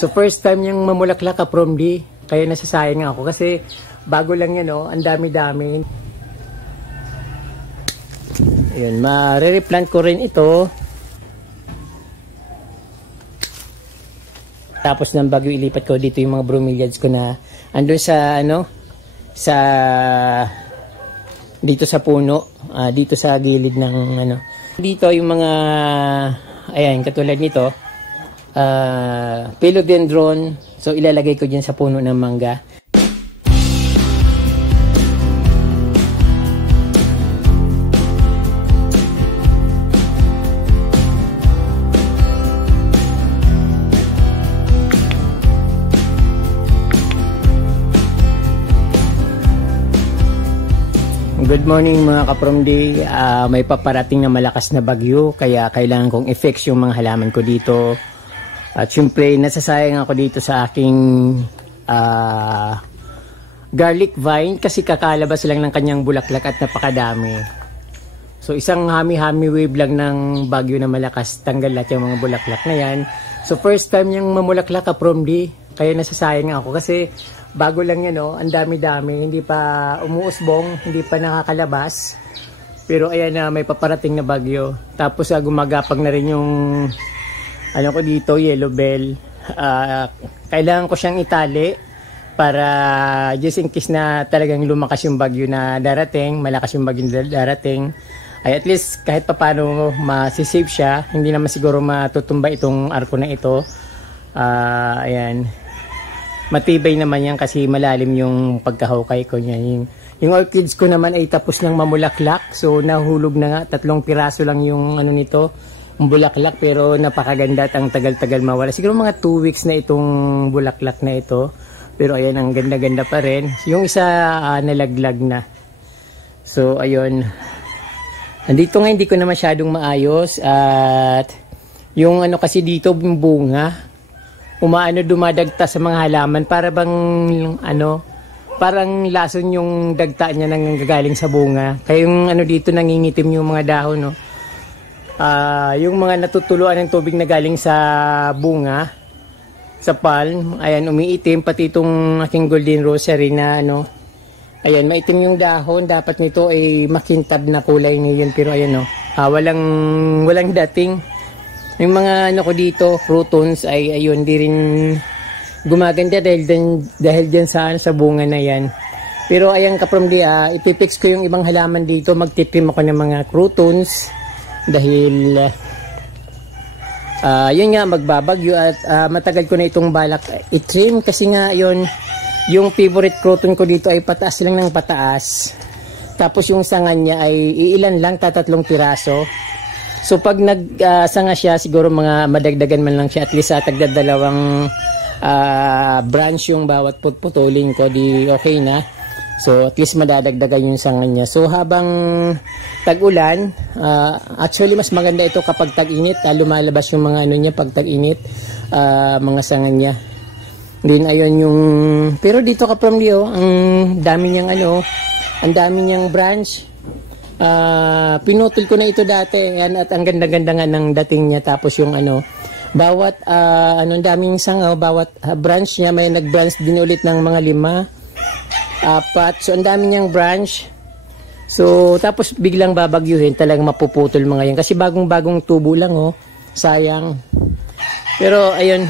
So first time yung mamulaklak ka from D, kaya nasasayang ako kasi bago lang yan, oh, ang dami-dami. Ayun, ma-replant ko rin ito. Tapos ng bagyo ilipat ko dito yung mga bromeliads ko na andun sa dito sa puno, dito sa gilid ng dito yung mga ayan katulad nito, philodendron, so ilalagay ko diyan sa puno ng mangga. Good morning mga ka-From-D. May paparating na malakas na bagyo kaya kailangan kong i-fix yung mga halaman ko dito. At syempre nasasayang ako dito sa aking garlic vine kasi kakalabas lang ng kanyang bulaklak at napakadami. So isang hami-hami wave lang ng bagyo na malakas, tanggal lahat yung mga bulaklak na yan. So first time yung mamulaklak ka-From-D, kaya nasasayang ako kasi bago lang yan, oh, ang dami-dami, hindi pa umuusbong, hindi pa nakakalabas. Pero ayan na, may paparating na bagyo. Tapos gumagapag na rin yung ko dito, yellow bell. Kailangan ko siyang itali para just in case na talagang lumakas yung bagyo na darating, malakas yung bagyo na darating, ay at least kahit papano masisave siya. Hindi naman siguro matutumba itong arko na ito. Ayan. Matibay naman yan kasi malalim yung pagkahukay ko niya. Yung orchids ko naman ay tapos ng mamulaklak. So nahulog na nga, 3 piraso lang yung nito, yung bulaklak, pero napakaganda at ang tagal-tagal mawala. Siguro mga 2 weeks na itong bulaklak na ito. Pero ayan, ang ganda-ganda pa rin. Yung isa nalaglag na. So ayun. Andito nga hindi ko na masyadong maayos at yung kasi dito yung bunga dumadagta sa mga halaman para bang parang lason yung dagta niya nang gagaling sa bunga. Kaya yung dito nangingitim yung mga dahon, no. Yung mga natutuluan ng tubig na galing sa bunga, sa palm, ayan umiitim, pati itong aking golden rosary na ayan maitim yung dahon. Dapat nito ay makintab na kulay ngayon, pero ayan walang dating. Yung mga ko dito, croutons ay ayun, di rin gumaganda dahil dyan sa bunga na yan. Pero ayan ka-From-D, ipipix ko yung ibang halaman dito, magtitrim ako ng mga croutons dahil yun nga magbabagyo at matagal ko na itong balak itrim kasi nga yun, yung favorite crouton ko dito ay pataas lang ng pataas. Tapos yung sanga niya ay iilan lang, 3 piraso. So pag nagsanga siya, siguro mga madagdagan man lang siya, at least tagdadalawang branch yung bawat putulin ko, di okay na. So at least madadagdagan yung sanga niya. So habang tag-ulan, actually mas maganda ito kapag tag-init, lumalabas yung mga niya pag tag-init, mga sanga niya. Din ayun yung, pero dito ka-From-D, ang dami niyang ang dami niyang branch. Pinutol ko na ito dati, yan, at ang ganda-ganda nga ng dating niya. Tapos yung bawat daming sangaw, bawat branch niya may nag-branch din ulit ng mga 5, 4, so ang dami niyang branch. So tapos biglang babagyuhin, talagang mapuputol mga yan kasi bagong-bagong tubo lang, sayang. Pero ayun,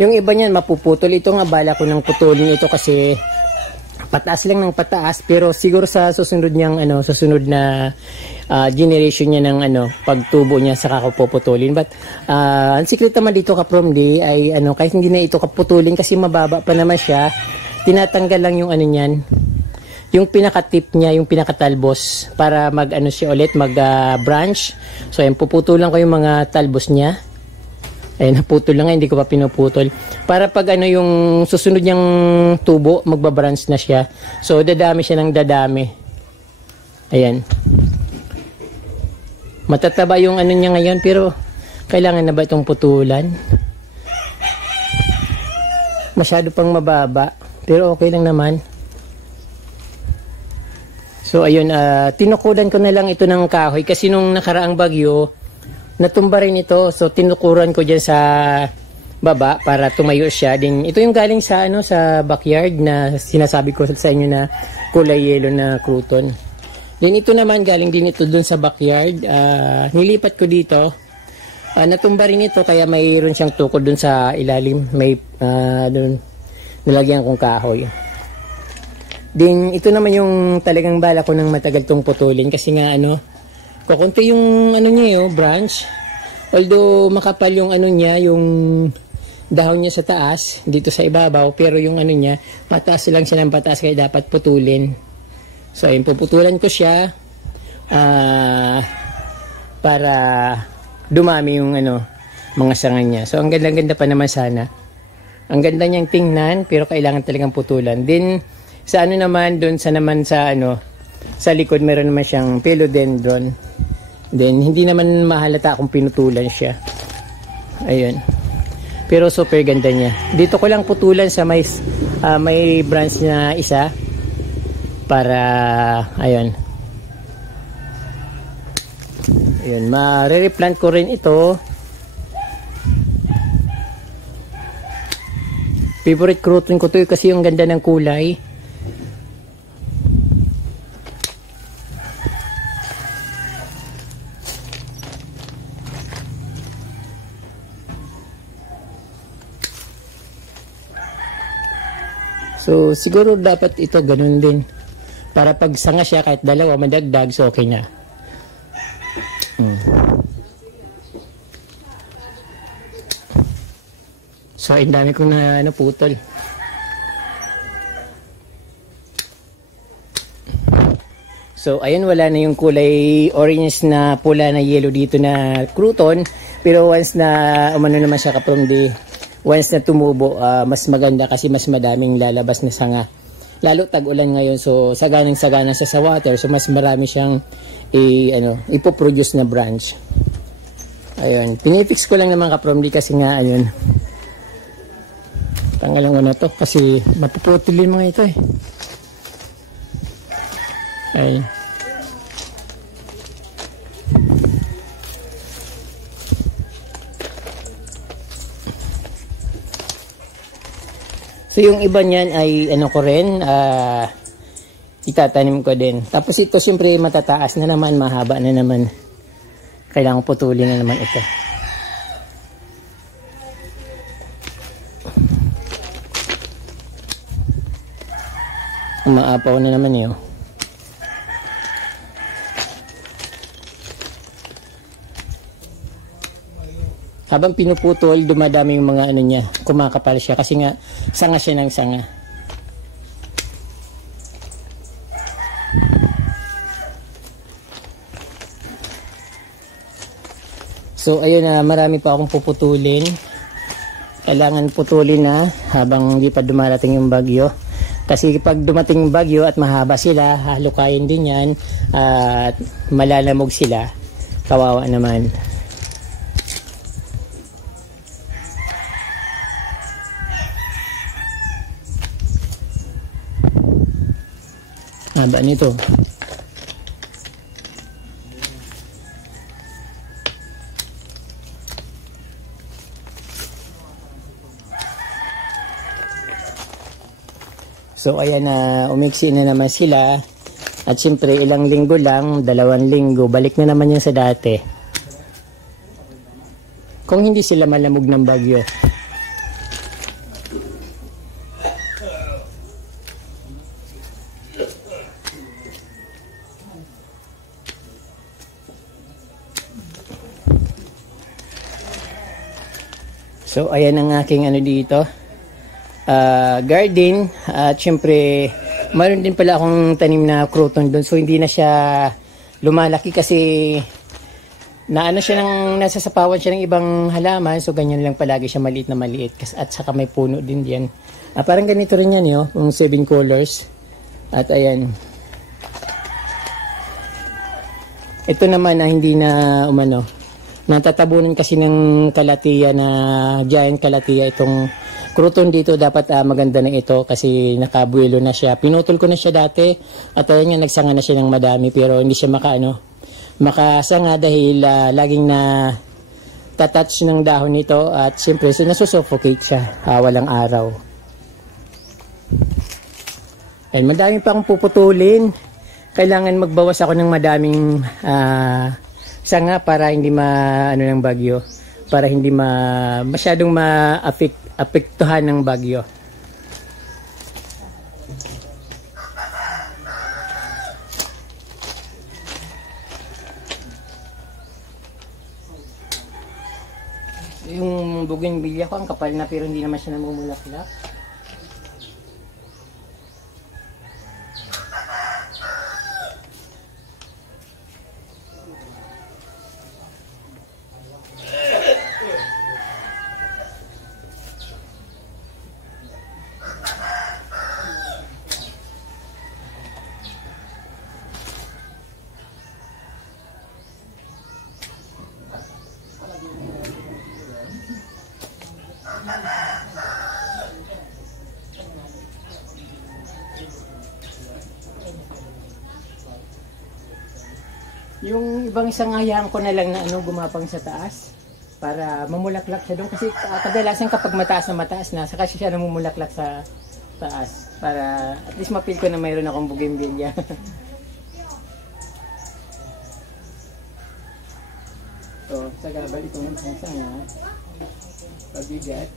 yung iba niyan mapuputol. Ito nga bala ko ng putulin ito kasi pataas lang ng pataas, pero siguro sa susunod niyang susunod na generation niya ng pagtubo niya saka ko puputulin. But ang secret naman dito ka-From-D ay kahit hindi na ito kaputulin kasi mababa pa naman siya, tinatanggal lang yung niyan, yung pinaka-tip niya, yung pinaka-talbos para siya ulit mag-branch. So ayan, puputulan ko yung mga talbos niya. Ayan, naputol lang, hindi ko pa pinuputol. Para pag yung susunod niyang tubo, magbabranch na siya. So, dadami siya ng dadami. Ayan. Matataba yung niya ngayon, pero kailangan na ba itong putulan? Masyado pang mababa, pero okay lang naman. So, ayun, tinukudan ko na lang ito ng kahoy kasi nung nakaraang bagyo, natumba rin ito. So tinukuran ko dyan sa baba para tumayo siya. Din ito yung galing sa sa backyard na sinasabi ko sa inyo na kulay yellow na crouton. Din ito naman galing din ito dun sa backyard. Nilipat ko dito. Natumba rin ito kaya mayroon siyang tukod dun sa ilalim. May dun nilagyan kong kahoy. Din ito naman yung talagang bala ko ng matagal tong putulin kasi nga kukunti yung niya branch. Although makapal yung niya, yung dahon niya sa taas dito sa ibabaw, pero yung niya pataas lang siya ng pataas kaya dapat putulin. So ayun, puputulan ko siya para dumami yung mga sanga niya. So ang ganda-ganda pa naman sana. Ang ganda niyang tingnan pero kailangan talagang putulan. Then sa naman doon sa sa likod meron naman siyang philodendron. Then hindi naman mahalata kung pinutulan siya. Ayun. Pero super ganda niya. Dito ko lang putulan sa may branch na isa para ayun. Ayun, ma-replant ko rin ito. Favorite crouton ko to kasi yung ganda ng kulay. So, siguro dapat ito ganun din. Para pag sanga siya, kahit dalawa, madagdag, so okay na. So, ang dami kong naputol. So, ayun, wala na yung kulay orange na pula na yellow dito na crouton. Pero once na naman siya once na tumubo, mas maganda kasi mas madaming lalabas na sanga. Lalo tag-ulan ngayon, so saganang-sagana siya sa water, so mas marami siyang ipoproduce na branch. Ayun, pinifix ko lang naman kapromdi kasi nga ayun. Tanggalan ko na to kasi mapuputulin mga ito eh. Ayun. So yung iba niyan ay ko rin, itatanim ko din. Tapos ito siyempre matataas na naman, mahaba na naman. Kailangan putulin na naman ito. Umaapaw na naman yun. Habang pinuputol, dumadami yung mga niya, kumakapal siya kasi nga sanga siya ng sanga. So ayun na, marami pa akong puputulin. Kailangan putulin na habang hindi pa dumarating yung bagyo. Kasi pag dumating yung bagyo at mahaba sila, halukayin din yan at malalamog sila. Kawawa naman. Haba nito. So ayan na, umiksi na naman sila. At siyempre ilang linggo lang, 2 linggo, balik na naman yan sa dati. Kung hindi sila malamog ng bagyo. So ayan ang aking dito, garden. At syempre mayroon din pala akong tanim na crouton doon, so hindi na siya lumalaki kasi nasa sapawan siya ng ibang halaman, so ganyan lang palagi siya, maliit na maliit, at saka may puno din diyan. Parang ganito rin yan yung 7 colors. At ayan, ito naman na hindi na natatabunan kasi ng kalatiya, na giant kalatiya itong crouton dito. Dapat maganda na ito kasi nakabuelo na siya. Pinutol ko na siya dati at ayun nga, nagsanga na siya ng madami, pero hindi siya makasanga dahil laging tatouch ng dahon nito at siyempre nasusuffocate siya, walang araw. And madami pang puputulin. Kailangan magbawas ako ng madaming sanga para hindi ng bagyo, para hindi masyadong maapektuhan ng bagyo. Yung bougainvillea ko ang kapal na pero hindi naman siya namumulaklak. Yung ibang isang hayaan ko na lang na gumapang sa taas para mamulaklak siya doon kasi kadalasan kapag mataas na saka siya namumulaklak sa taas para at least mapil ko na mayroon akong bougainvillea. So, sagabal itong sanga pabigat.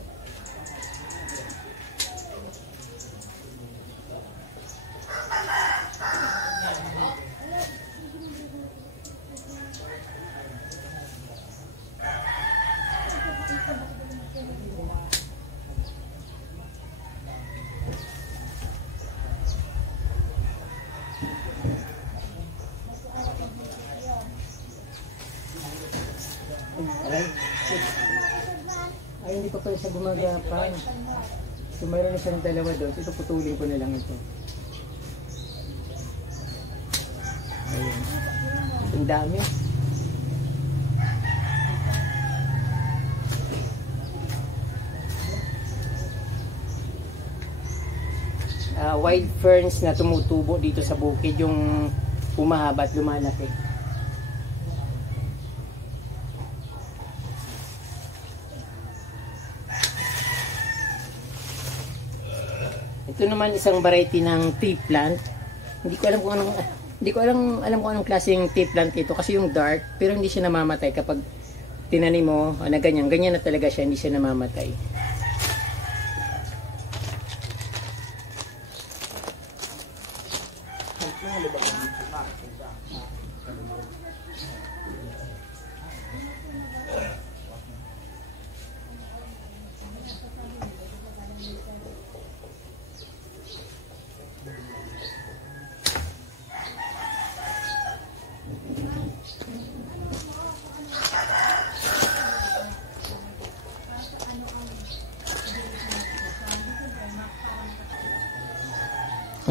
Ay, hindi pa pala siya gumagapang. So, mayroon na siyang dalawa doon. Ito, putulin ko na lang ito. Ayan. Ang dami. Wild ferns na tumutubo dito sa bukid. Yung humahaba at lumalaki. Ito naman isang variety ng tea plant. Hindi ko alam kung anong klaseng tea plant ito kasi yung dark pero hindi siya namamatay kapag tinanim mo na ganyan na talaga siya, hindi siya namamatay.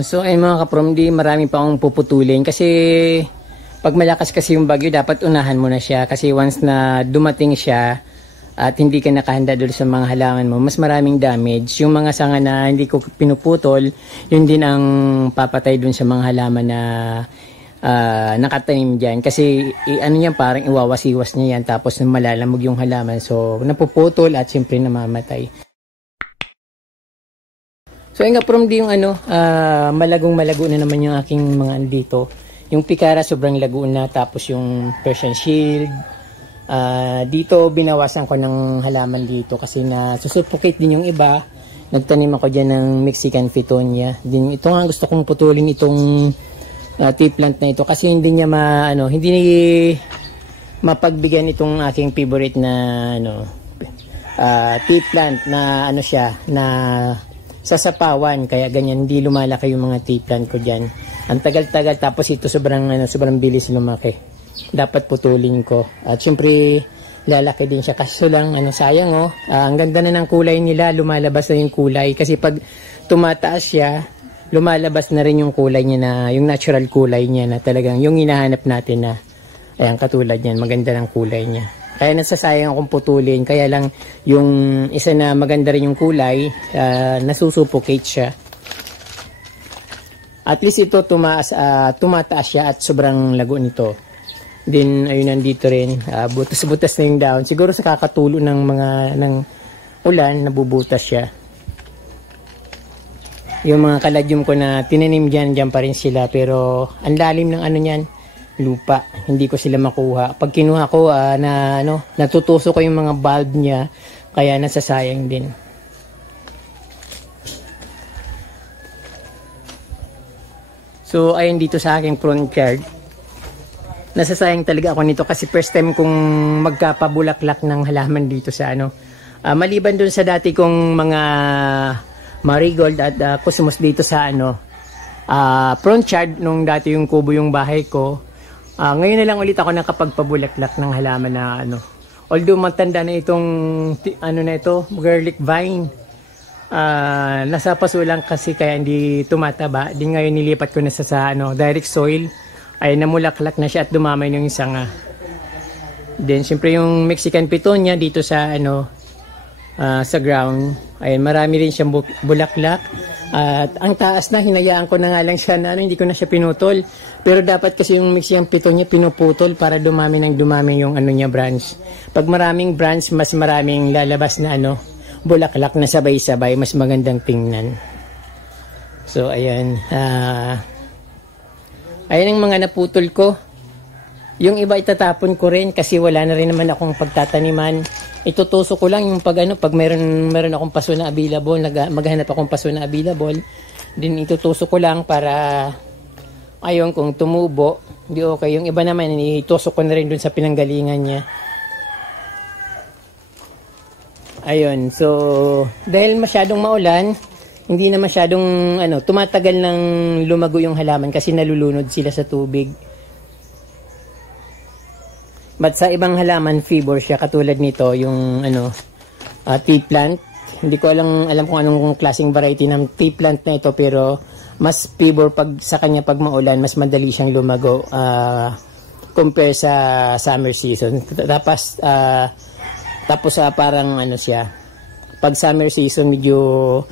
So ay mga kapromdi, marami pa akong puputulin kasi pag malakas kasi yung bagyo dapat unahan mo na siya kasi once na dumating siya at hindi ka nakahanda doon sa mga halaman mo, mas maraming damage. Yung mga sanga na hindi ko pinuputol, yun din ang papatay doon sa mga halaman na nakatanim dyan kasi ano yan, parang iwawasiwas niya yan tapos malalamog yung halaman, so napuputol at siyempre namamatay. So ayun nga from di yung malagong-malago na naman yung aking mga andito. Yung pikara sobrang lago na, tapos yung Persian shield. Dito binawasan ko ng halaman dito kasi na susuffocate din yung iba. Nagtanim ako dyan ng Mexican Fittonia. Ito nga gusto kong putulin itong tea plant na ito kasi hindi niya hindi mapagbigyan itong aking favorite na tea plant na na sasapawan, kaya ganyan hindi lumalaki yung mga tea plant ko diyan. Ang tagal-tagal, tapos ito sobrang bilis lumaki. Dapat putulin ko. At syempre lalaki din siya kaso lang sayang ang ganda na ng kulay nila, lumalabas na yung kulay kasi pag tumataas siya, lumalabas na rin yung kulay niya na yung natural kulay niya na talagang yung hinahanap natin na ayan, katulad niyan, maganda ng kulay niya. Kaya nasasayang akong putulin. Kaya lang yung isa na maganda rin yung kulay, nasusuffocate siya. At least ito tumataas siya at sobrang lago nito. Then ayun, nandito rin, butas-butas na yung dahon. Siguro sa kakatulo ng ulan, nabubutas siya. Yung mga kaladyum ko na tinanim dyan pa rin sila. Pero ang lalim ng ano niyan, lupa. Hindi ko sila makuha. Pag kinuha ko, natutuso ko yung mga bulb niya. Kaya nasasayang din. So, ayun dito sa aking front yard. Nasasayang talaga ako nito kasi first time kong magkapabulaklak ng halaman dito sa maliban dun sa dati kong mga marigold at cosmos dito sa front yard nung dati yung kubo yung bahay ko. Ngayon na lang ulit ako nakapagpabulaklak ng halaman na although matanda na itong garlic vine. Nasa paso lang kasi kaya hindi tumataba. Di ngayon nilipat ko na sa direct soil. Ay namulaklak na siya at dumamay ng sanga. Then syempre yung Mexican Petunia dito sa sa ground. Ayun, marami rin siyang bulaklak. At ang taas na, hinayaan ko na nga lang siya na hindi ko na siya pinutol. Pero dapat kasi yung Mexican Petunia pinuputol para dumami ng dumami yung niya branch. Pag maraming branch, mas maraming lalabas na bulaklak na sabay-sabay, mas magandang tingnan. So ayan, ayan ang mga naputol ko. Yung iba itatapon ko rin kasi wala na rin naman akong pagtataniman. Itutuso ko lang yung pag meron akong paso na available, maghanap akong paso na available, din itutuso ko lang para ayon kung tumubo, di okay. Yung iba naman ituso ko na rin dun sa pinanggalingan niya. Ayun, so dahil masyadong maulan, hindi na masyadong tumatagal ng lumago yung halaman kasi nalulunod sila sa tubig. But sa ibang halaman, fever siya. Katulad nito, yung tea plant. Hindi ko alam kung anong klaseng variety ng tea plant na ito. Pero mas fever sa kanya pag maulan. Mas madali siyang lumago compare sa summer season. Tapos parang siya. Pag summer season, medyo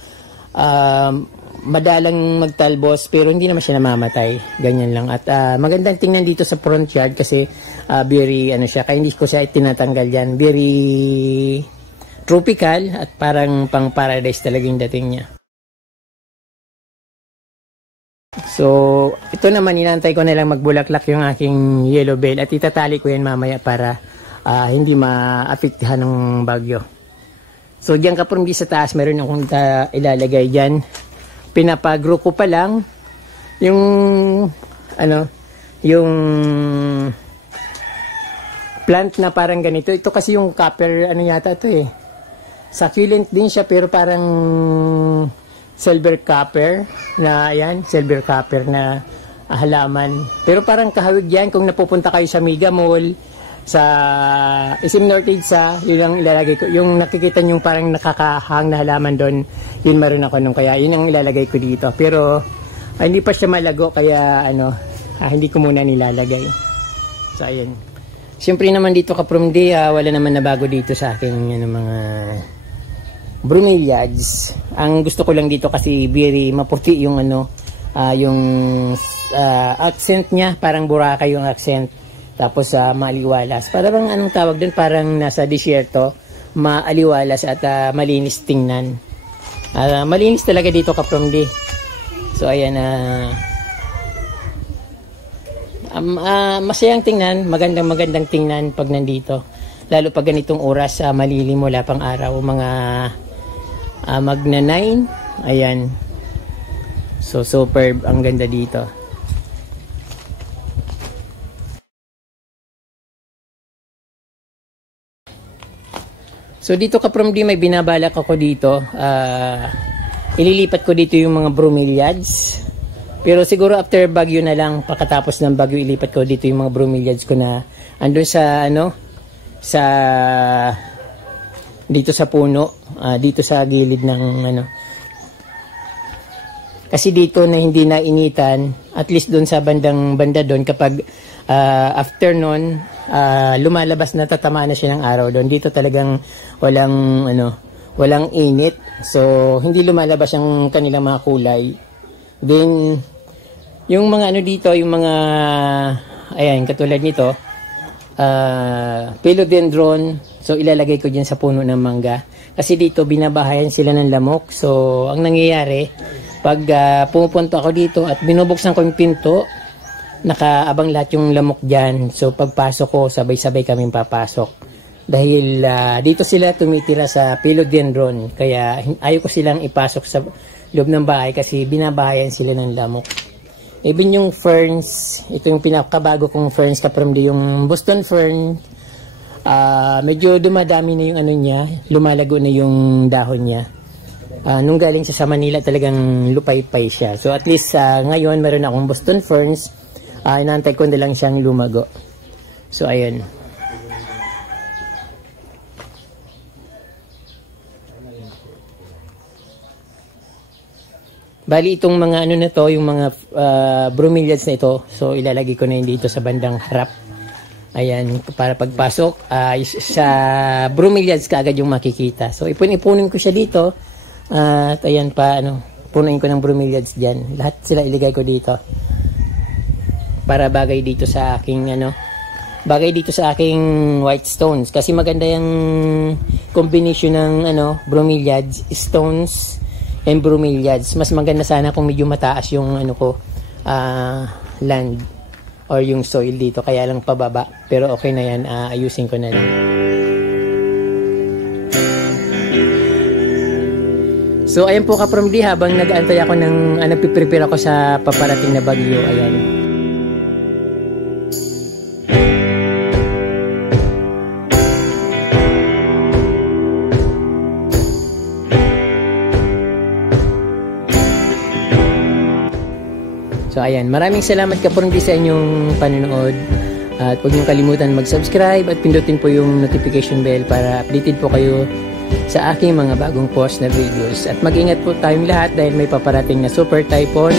madalang magtalbos pero hindi naman siya namamatay, ganyan lang. At magandang tingnan dito sa front yard kasi very siya, kaya hindi ko siya tinatanggal yan. Very tropical at parang pang paradise talaga yung dating niya. So ito naman, inantay ko na lang magbulaklak yung aking yellow bell at itatali ko yan mamaya para hindi maapektuhan ng bagyo. So diyan ka from sa taas, meron akong ilalagay dyan. Pinapagro ko pa lang yung yung plant na parang ganito. Ito kasi yung copper yata ito succulent din siya pero parang silver copper na silver copper na halaman. Pero parang kahawig yan kung napupunta kayo sa Mega Mall, sa SM Northeast, yun ang ilalagay ko. Yung nakikita nyo parang nakakahang na halaman doon, yun meron ako nung, kaya yun ang ilalagay ko dito. Pero hindi pa siya malago kaya hindi ko muna nilalagay. So ayan. Siyempre naman dito ka from wala naman na bago dito sa aking mga bromeliads. Ang gusto ko lang dito kasi very maputi yung yung accent niya, parang Boracay yung accent. Tapos maliwalas. Para bang anong tawag doon? Parang nasa disyerto, maaliwalas at malinis tingnan. Malinis talaga dito ka from So ayan, masayang tingnan, magandang tingnan pag nandito. Lalo pag ganitong oras, malilim, wala pang araw, mga magna 9. Ayan. So superb, ang ganda dito. So dito ka from may binabalak ako dito. Ililipat ko dito yung mga bromeliads. Pero siguro after bagyo na lang, pagkatapos ng bagyo, ilipat ko dito yung mga bromeliads ko na andun sa dito sa puno, dito sa gilid ng kasi dito na hindi na initan, at least doon sa banda doon kapag afternoon, lumalabas na, tatamaan na siya ng araw doon. Dito talagang walang init. So hindi lumalabas yung kanilang mga kulay. Then yung mga dito, yung mga ayan, katulad nito, philodendron. So ilalagay ko dyan sa puno ng mangga. Kasi dito binabahayan sila ng lamok. So ang nangyayari, pag pumupunta ako dito at binubuksan ko yung pinto, nakaabang lahat yung lamok dyan. So pagpasok ko, sabay-sabay kaming papasok. Dahil dito sila tumitira sa philodendron. Kaya ayaw ko silang ipasok sa loob ng bahay kasi binabahayan sila ng lamok. Even yung ferns, ito yung pinakabago kong ferns kapramdi, yung Boston fern. Medyo dumadami na yung ano niya, lumalago na yung dahon niya. Nung galing siya sa Manila, talagang lupay-pay siya. So at least ngayon meron akong Boston ferns. Inaantay ko na lang siyang lumago. So ayun. Bali itong mga ano na to, yung mga bromeliads na ito, so ilalagay ko na yun dito sa bandang harap. Ayan, para pagpasok, sa bromeliads kaagad yung makikita. So ipon-ipunin ko siya dito. At ayan pa, punuin ko ng bromeliads dyan. Lahat sila iligay ko dito. Para bagay dito sa aking, bagay dito sa aking white stones. Kasi maganda yung combination ng, bromeliads, stones, and bromeliads. Mas maganda sana kung medyo mataas yung land or yung soil dito, kaya lang pababa, pero okay na yan, ayusin ko na lang. So ayan po kapramdi, habang nag-aantay ako ng nagpiprepare ako sa paparating na bagyo, ayan. So ayan, maraming salamat kapramdi sa inyong panonood. At huwag niyong kalimutan mag-subscribe at pindutin po yung notification bell para updated po kayo sa aking mga bagong post na videos. At mag-ingat po tayong lahat dahil may paparating na super typhoon.